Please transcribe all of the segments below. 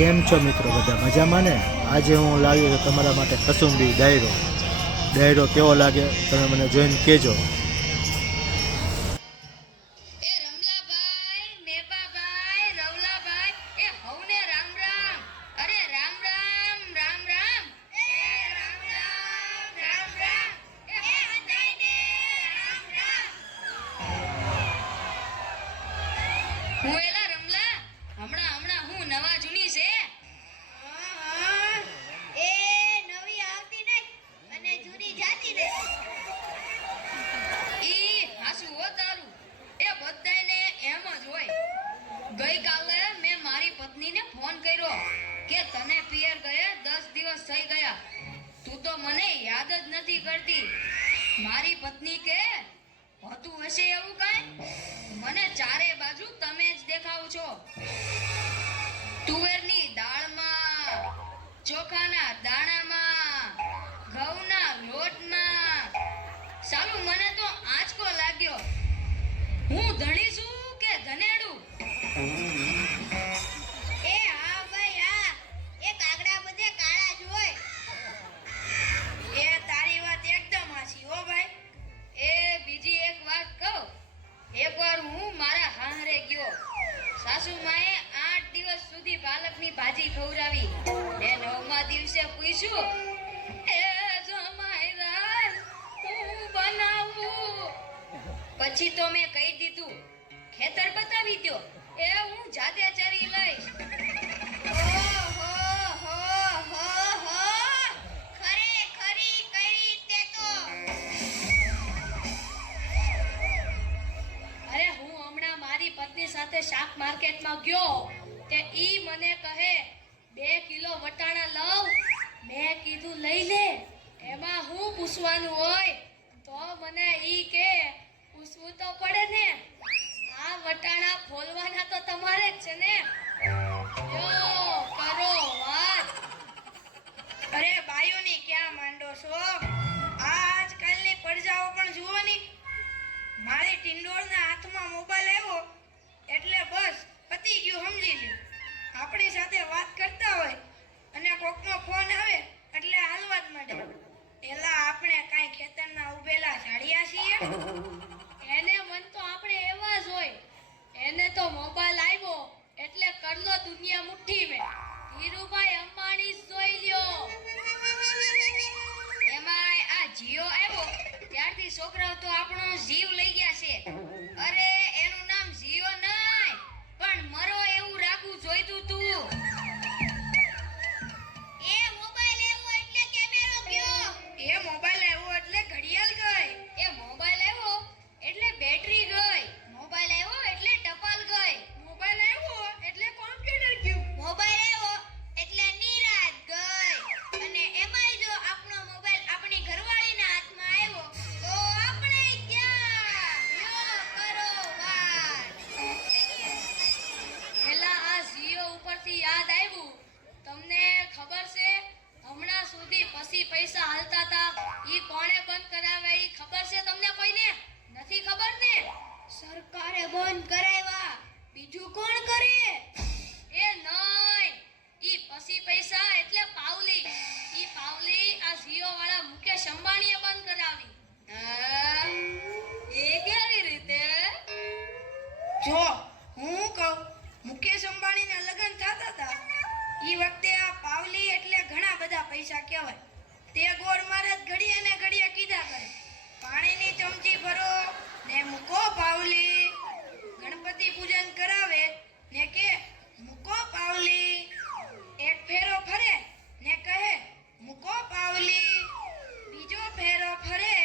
કેમ છો મિત્રો? બધા મજામાં ને? આજે હું લાવ્યો છું તમારા માટે કસુંબી ડાયરો કેવો લાગે તમે મને જોઈને કહેજો. ગઈકાલે મેં મારી પત્નીને ફોન કર્યો કે તને પિયર ગયા 10 દિવસ થઈ ગયા, તું તો મને યાદ જ નથી કરતી. મારી પત્ની કે હોતું હશે એવું કાંઈ? મને ચારે બાજુ તમે જ દેખાવ છો. તુવેરની દાળમાં, ચોખાના દાણામાં, ઘઉંના લોટમાં. સાલું મને તો આંચકો લાગ્યો. હું ધણી છું કે ધનેડું? એ હા ભાઈ હા, એ કાગડા બધે કાળા જ હોય. એ તારી વાત એકદમ હાચી હો ભાઈ. એ બીજી એક વાત કહું. એકવાર હું મારા હાહરે ગયો. સાસુ માએ 8 દિવસ સુધી પાલકની ભાજી ખવડાવી. એ 9મા દિવસે પૂછ્યું, એ જમાઈદાર હું બનાવું? પછી તો મેં કહી દીધું, ખેતર બતાવી દો, એ હું જાતે ચરી લઈશ. ખરેખરી કરી તે તો. અરે હું હમણાં મારી પત્ની સાથે શાક માર્કેટમાં ગયો તે ઈ મને કહે 2 કિલો વટાણા લઉં. મેં કીધું લઈ લે, એમાં હું પૂછવાનું હોય? તો મને ઈ કે પૂછવું તો પડે ને, આ વટાણા ફોલવાના તો તમારે જ છે ને. યો કરો વાત. અરે બાયોની ક્યાં માંડો છો? આ આજકાલની પડજાઓ પણ જુઓ ની. મારી ટિંડોળના હાથમાં મોબાઈલ આવ્યો એટલે બસ પતી ગયું, સમજી લ્યો. આપણી સાથે વાત કરતા હોય અને કોકનો ફોન આવે એટલે હાલવા જ માંડે. એલા આપણે કાંઈ ખેતરના ઉભેલા ઝાડિયા છીએ? એને મન તો આપણે એવા જ હોય. એને તો મોબાઈલ આવ્યો એટલે કરલો દુનિયા મુઠ્ઠી મેં. ધીરુભાઈ અંબાણી જોઈ લ્યો. એમાંય આ જીઓ આવ્યો ત્યારથી છોકરાઓ તો આપણો જીવ લઈ ગયા છે. અરે એનું નામ જીઓ નહીં પણ મરો એવું રાખવું જોઈતું તું. એ મોબાઈલ આવ્યો એટલે કેમેરો ગયો. એ મોબાઈલ આવ્યો એટલે ઘડિયાળ ગઈ. એ મોબાઈલ આવ્યો એટલે બેટરી ગઈ. મોબાઈલ આવ્યો એટલે ટપાલ ગઈ. મોબાઈલ આવ્યો એટલે કોમ્પ્યુટર ગયું. મોબાઈલ આવ્યો એટલે નિરાત ગઈ. અને એમાંય જો આપણો મોબાઈલ આપણી ઘરવાળીના હાથમાં આવ્યો તો આપણે ક્યાં? યો કરો વાત. એલા આ જીઓ ઉપરથી યાદ આવ્યું. તમને ખબર છે હમણાં સુધી પછી પૈસા હાલતા હતા ઈ કોણે બંધ કરાવ્યા? ઈ ખબર છે તમને કોઈને? નથી ખબર ને? સરકારે બંધ કરાવ્યા. બીજું કોણ કરે? એ નહીં, ઈ પછી પૈસા એટલે પાવલી. ઈ પાવલી આ જીઓ વાળા મુકેશ અંબાણીએ બંધ કરાવી. એ કેવી રીતે? જો હું કહું, મુકેશ અંબાણીના લગ્ન થતા હતા ઈ વખતે આ પાવલી એટલે ઘણા બધા પૈસા કહેવાય. તે ગોળ મહારાજ ઘડીએ ને ઘડીએ કીધા કરે, પાણીની ચમચી ભરો ને મૂકો પાવલી. ગણપતિ પૂજન કરાવે ને કે મૂકો પાવલી. એક ફેરો ફરે ને કહે મૂકો પાવલી. બીજો ફેરો ફરે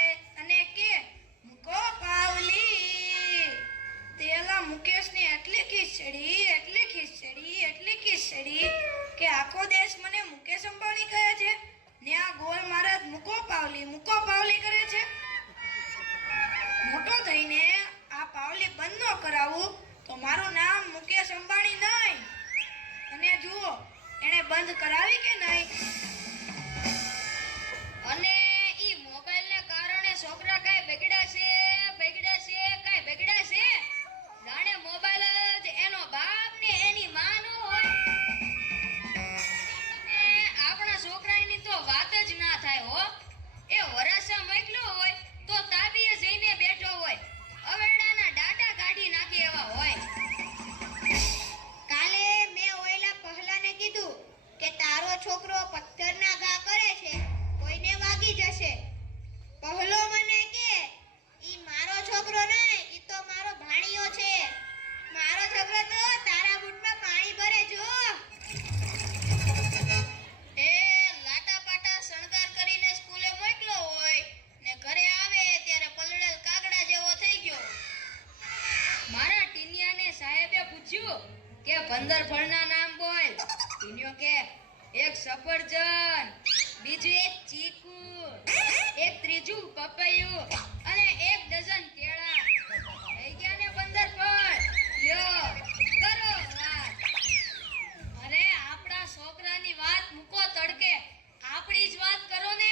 અને કે મૂકો પાવલી. તેલા મુકેશની એટલી ખીચડી કે આખો દેશ મને મુકેશ અંબાણી કહે છે ને આ ગોળ મહારાજ મૂકો પાવલી કરે છે. મોટો થઈને આ પાવલી બંધ ન કરાવું તો મારું નામ મુકેશ અંબાણી નહીં. અને જુઓ એણે બંધ કરાવી કે નહીં. અને ઈ મોબાઈલના કારણે છોકરા કાંઈ બગડ્યા છે કાંઈ બગડ્યા છે? જાણે મોબાઈલ જ એનો બાપ ને એની માં નો હોય. બોલ. ઈન્યો કે એક સફરજન, બીજું એક ચીકુ, એક ત્રીજું પપૈયું અને એક ડઝન કેળા. થઈ ગયા ને 15 ફળ. લ્યો કરો વાત. અરે આપણા છોકરાની વાત મૂકો તડકે, આપણી જ વાત કરો ને.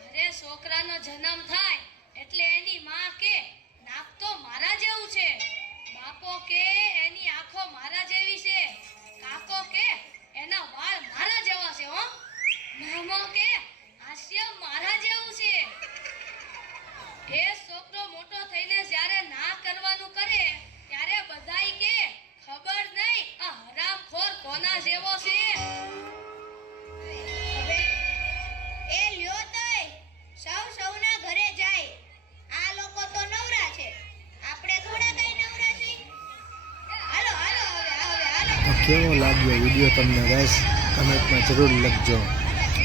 ઘરે છોકરાનો જન્મ થાય એટલે એની માં કે નાક તો મારા જેવું છે, બાપો કે એની આંખો મારા જેવી છે, કાકો કે એના વાળ મારા જેવા છે હો, મામો કે હાસ્ય મારા જેવું છે. એ છોકરો મોટો થઈને જ્યારે ના કરવાનું કરે ત્યારે બધાય કે ખબર નહીં આ હરામખોર કોના જેવો છે. હવે એ લ્યો તોય સૌના ઘરે જાય. આ લોકો તો નવરા છે, આપણે થોડા કઈ નવરા છીએ. હાલો હાલો હવે હાલો. કેવો લાગ્યો વિડીયો તમને ગાઈસ કમેન્ટમાં જરૂર લખજો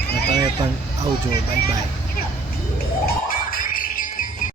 અને તમે પણ આવજો. Bye bye.